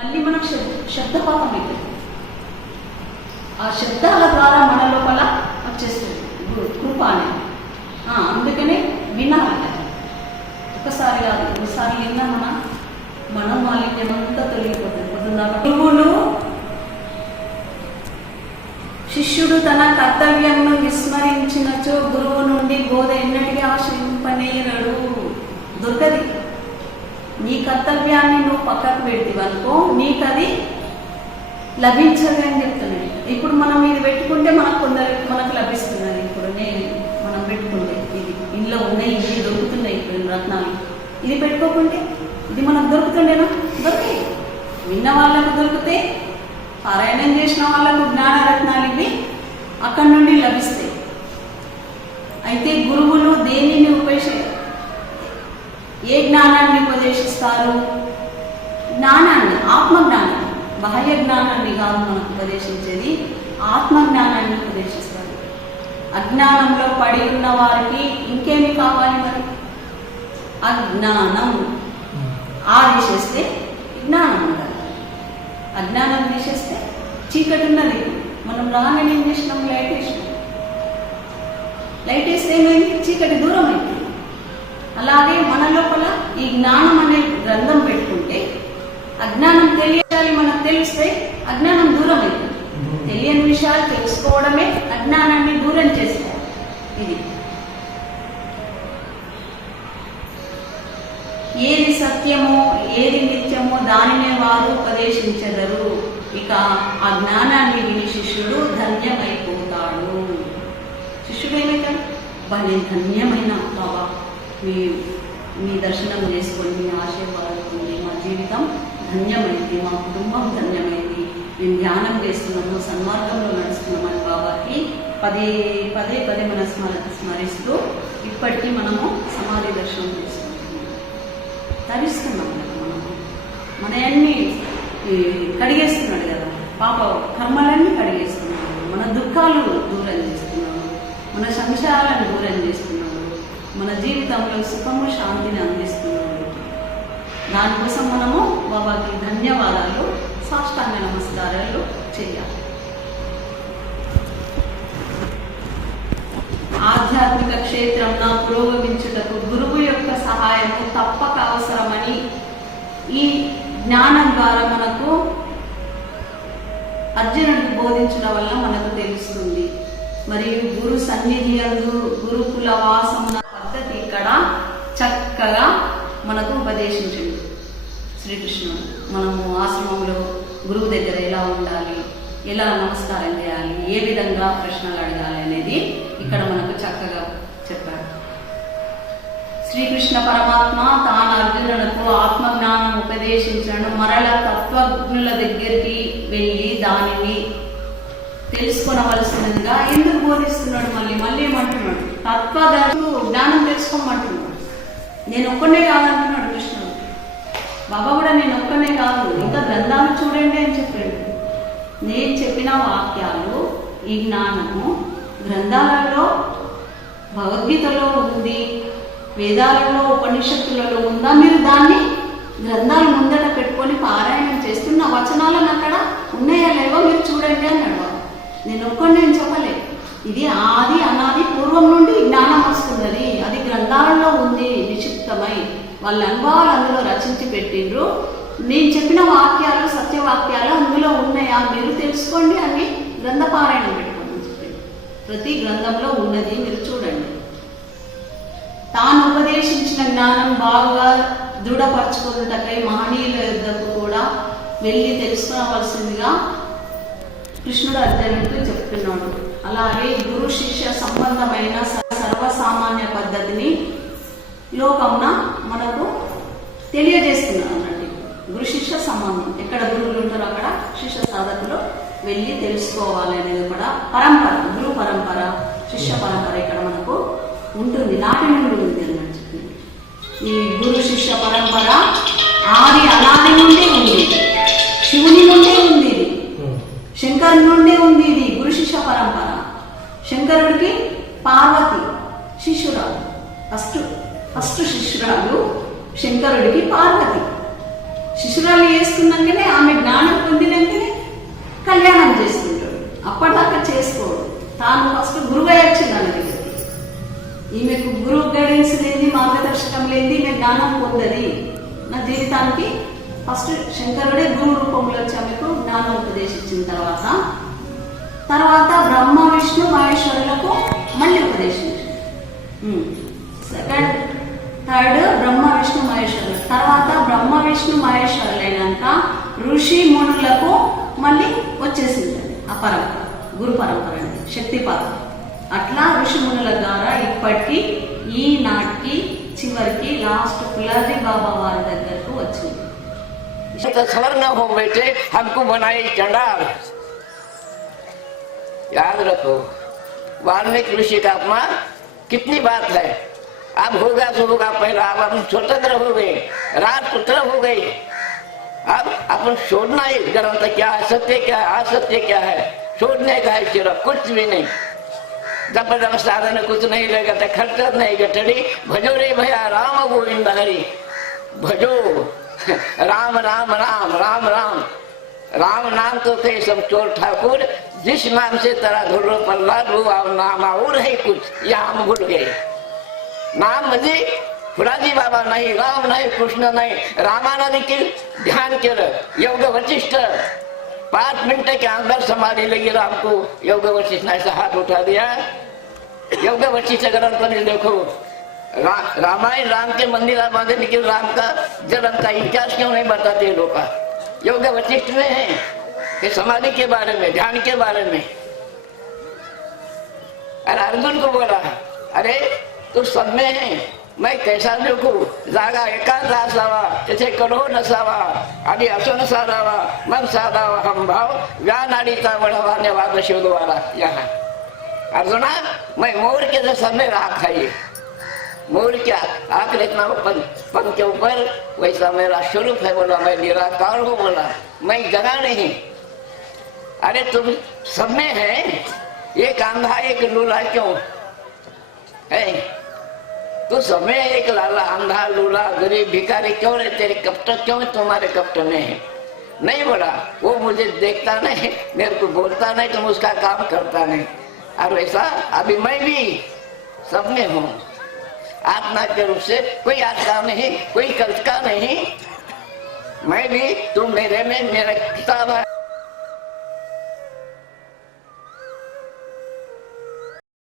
మళ్ళీ మనం శబ్ శబ్దపాతం అవుతుంది ఆ శబ్దాల ద్వారా మన లోపల వచ్చేస్తుంది కృప అనేది. ఆ, అందుకనే వినాలి ఒకసారి కాదు ఒకసారి విన్నా మన మనం మాలిన్యం అంతా తొలగిపోతుంది శిష్యుడు తన కర్తవ్యంను విస్మరించినచో గురువు నుండి బోధ ఎన్నటికీ ఆశ్రయింపనేరడు నీ కర్తవ్యాన్ని నువ్వు పక్కకు పెడితివనుకో నీకు అది లభించదు అని చెప్తున్నాడు. ఇప్పుడు మనం ఇది పెట్టుకుంటే మనకు కొందరికి మనకు లభిస్తున్నది. ఇప్పుడు నేను మనం పెట్టుకుంటే ఇది ఇంట్లో ఉన్నాయి ఇవి దొరుకుతున్నాయి ఇప్పుడు రత్నాలు. ఇది పెట్టుకోకుంటే ఇది మనకు దొరుకుతుండేనా? దొరికే. విన్న వాళ్ళకు దొరికితే పారాయణం చేసిన వాళ్ళకు జ్ఞాన రత్నాలు ఇవి అక్కడి నుండి లభిస్తాయి. అయితే గురువులు దేనిని ఉపేక్ష ఏ జ్ఞానాన్ని చెప్తారు జ్ఞానాన్ని ఆత్మజ్ఞానం బాహ్య జ్ఞానాన్ని కాదు మనకు ఉపదేశించేది ఆత్మజ్ఞానాన్ని ఉపదేశిస్తారు. అజ్ఞానంలో పడి ఉన్న వారికి ఇంకేమి కావాలి మరి? అజ్ఞానం. ఆ జ్ఞానం ఉండాలి. అజ్ఞానం తీసేస్తే చీకటి ఉన్నది. మనం రాగానే ఏం చేసినాం? లైట్ వేసినాం. లైట్ వేస్తే ఏమైంది? చీకటి దూరం అయింది అలాగే మన లోపల ఈ జ్ఞానం అనే గ్రంథం పెట్టుకుంటే అజ్ఞానం తెలియాలి మనకు తెలిస్తే అజ్ఞానం దూరం అవుతుంది తెలియని విషయాలు తెలుసుకోవడమే అజ్ఞానాన్ని దూరం చేస్తారు ఇది. ఏది సత్యమో ఏది నిత్యమో దానినే వారు ఉపదేశించగలరు ఇక ఆ జ్ఞానాన్ని విని శిష్యుడు ధన్యమైపోతాడు. శిష్యుడు ఏమైతాడు భలే ధన్యమైన బాబా మీ మీ దర్శనం చేసుకొని మీ ఆశీర్వాదాలు మా జీవితం ధన్యమైంది మా కుటుంబం ధన్యమైంది. మేము ధ్యానం చేస్తున్నాము సన్మార్గంలో నడుస్తున్నామని బాబాకి పదే పదే పదే మన స్మరిస్తూ ఇప్పటికీ మనము సమాధి దర్శనం చేసుకుంటున్నాం. తరిస్తున్నాం కదా మనము మన అన్ని కడిగేస్తున్నాడు కదా. పాప కర్మలన్నీ కడిగేస్తున్నాడు. మన దుఃఖాలు దూరం చేస్తున్నాడు. మన సంసారాలను దూరం చేస్తున్నాడు. జీవితంలో సుఖము శాంతిని అందిస్తున్నాడు దానికోసం మనము బాబాకి ధన్యవాదాలు సాష్టాంగ నమస్కారాలు చేయాలి. ఆధ్యాత్మిక క్షేత్రంలో పురోగమించుటకు గురువు యొక్క సహాయము తప్పక అవసరమని ఈ జ్ఞానం ద్వారా మనకు అర్జునుడికి బోధించడం వల్ల మనకు తెలుస్తుంది. మరియు గురు సన్నిధి గురుకుల వాసమున చక్కగా మనకు ఉపదేశించండి శ్రీకృష్ణుడు. మనము ఆశ్రమంలో గురువు దగ్గర ఎలా ఉండాలి? ఎలా నమస్కారం చేయాలి? ఏ విధంగా ప్రశ్నలు అడగాలి అనేది ఇక్కడ మనకు చక్కగా చెప్పారు. శ్రీకృష్ణ పరమాత్మ తాను అర్జునులకు ఆత్మజ్ఞానం ఉపదేశించడం మరల తత్వజ్ఞుల దగ్గరికి వెళ్ళి దానిని తెలుసుకొనవలసినదిగా ఎందుకు బోధిస్తున్నాడు మళ్ళీ? మళ్ళీ ఏమంటున్నాడు? తత్వదర్శులు జ్ఞానం తెలుసుకోమంటున్నాడు. నేను ఒక్కనే కావాలంటున్నాడు కృష్ణుడు. బాబా కూడా నేను ఒక్కనే కాదు ఇంకా గ్రంథాలు చూడండి అని చెప్పాడు. నేను చెప్పిన వాక్యాలు ఈ జ్ఞానము గ్రంథాలలో భగవద్గీతలో ఉంది వేదాలలో ఉపనిషత్తులలో ఉందా? మీరు దాన్ని గ్రంథాలు ముందట పెట్టుకొని పారాయణం చేస్తున్న వచనాలను అక్కడ ఉన్నాయా లేవో మీరు చూడండి అన్నాడు నేను ఒక్కడు నేను చెప్పలే. ఇది ఆది అనాది పూర్వం నుండి జ్ఞానం వస్తున్నది అది గ్రంథాలలో ఉంది నిక్షిప్తమై వాళ్ళ అనుభవాలు అందులో రచించి పెట్టిండ్రు నేను చెప్పిన వాక్యాలు సత్యవాక్యాలు అందులో ఉన్నాయా మీరు తెలుసుకోండి అని గ్రంథపారాయణం పెట్టుకోమని చెప్పింది ప్రతి గ్రంథంలో ఉన్నది మీరు చూడండి. తాను ఉపదేశించిన జ్ఞానం బాగా దృఢపరచుకున్నటకై మహనీయుల యుద్ధకు కూడా వెళ్ళి తెలుసుకోవలసిందిగా కృష్ణుడు అర్జునుడికి చెప్తున్నాడు. అలాగే గురు శిష్య సంబంధమైన స- సర్వసామాన్య పద్ధతిని లోకమున మనకు తెలియజేస్తున్నాడు అన్నట్టు గురు శిష్య సంబంధం. ఎక్కడ గురువులు ఉంటారో అక్కడ శిష్య సాధకులు వెళ్ళి తెలుసుకోవాలి అనేది కూడా పరంపర గురు పరంపర శిష్య పరంపర ఇక్కడ మనకు ఉంటుంది. నాటి నుండి ఉంది అన్నట్టు చెప్పింది. ఈ గురు శిష్య పరంపర ఆది అనాది నుండి ఉంది. శివుని నుండే ఉంది ఇది. శంకరుడి నుండే ఉంది ఇది గురు శిష్య పరంపర. శంకరుడికి పార్వతి శిష్యురాలు. ఫస్ట్ ఫస్ట్ శిష్యురాలు శంకరుడికి పార్వతి. శిశురాలు చేసుకున్నాకనే ఆమె జ్ఞానం పొందినాకనే కళ్యాణం చేసుకుంటాడు అప్పటిదాకా చేసుకోడు. తాను ఫస్ట్ గురువై వచ్చింది ఆమె దగ్గరికి. ఈమెకు గురువు గైడెన్స్ లేని మార్గదర్శకం లేని ఈమె జ్ఞానం పొందది. నా జీవితానికి ఫస్ట్ శంకరుడే గురు రూపంలో వచ్చి ఆమెకు జ్ఞానం ఉపదేశించిన తర్వాత తర్వాత బ్రహ్మ విష్ణు మహేశ్వరులకు మళ్ళీ ఉపదేశం సెకండ్ థర్డ్ బ్రహ్మ విష్ణు మహేశ్వరులు తర్వాత బ్రహ్మ విష్ణు మహేశ్వరులు అయినాక ఋషి మునులకు మళ్ళీ వచ్చేసింది అది ఆ పరంపర గురు పరంపర అనేది శక్తిపాతం అట్లా ఋషి మునుల ద్వారా ఇప్పటికి ఈనాటికి చివరికి లాస్ట్ పులాది బాబా వారి దగ్గరకు వచ్చింది तो सवर न हो बैठे हमको बनाए चंडाल याद रखो वाल्मीकि ऋषि का आत्मा कितनी बात है अब होगा तो होगा पहला, अब हम स्वतंत्र हो गए, राजपुत्र हो गए। अब अपन छोड़ना ही ग्रंथ क्या है, सत्य क्या है, असत्य क्या है? छोड़ने का है सिर्फ़, कुछ भी नहीं। ज़बरदस्त साधन कुछ नहीं रहेगा तो खर्च नहीं गठड़ी भजो रे भैया, राम गोविंद हरि। भजो। राम राम राम राम राम। राम नाम तो थे सब चोर ठाकुर, जिस नाम से तेरा धुर्रो वो नाम और है कुछ, या हम भूल गए। नाम म्हणजे फुलाजी बाबा नाही राम नाही कृष्ण नाही. रामानंद के ध्यान केलं योग वशिष्ठ. पाँच मिनट के अंदर समाधि लगी राम को योग वशिष्ठ ने ऐसा हाथ उठा दिया. योग वशिष्ठ ग्रंथ में देखो रा, रामायण राम के मंदिर बांधे लेकिन राम का जन्म का इतिहास क्यों नहीं बताते लोग? का? योग वशिष्ठ में है कि समाधि के बारे में ध्यान के बारे में। अरे अर्जुन को बोला अरे तू सब में है कैसा देखू जागा एकांत असावा तिथे करोह नसावा। आणि असून साधावा मन साधावा। हम भाव व्या नाडीचा व्यानाडीचा वढवाने वाद शोधवाला या अर्जुना मैं मोर के जैसा में रहा खाइए मोर क्या आंख रखना हो के ऊपर वैसा मेरा स्वरूप है बोला। मैं निराकार हूँ बोला। मैं जगा नहीं। अरे तुम सब में है? एक अंधा एक लूला क्यों? तो में एक लाला, अंधा, लूला, गरीब, भिखारी, क्यों रहे तेरे कष्ट क्यों तुम्हारे कष्ट में है? नहीं बोला, वो मुझे देखता नहीं, मेरे को बोलता नहीं, तुम उसका काम करता नहीं। और वैसा अभी मैं भी सब में हूँ। आत्मा के रूप से कोई आत्मा नहीं, कोई कल्पका नहीं। मैं भी तुम मेरे में, मेरा किताब है।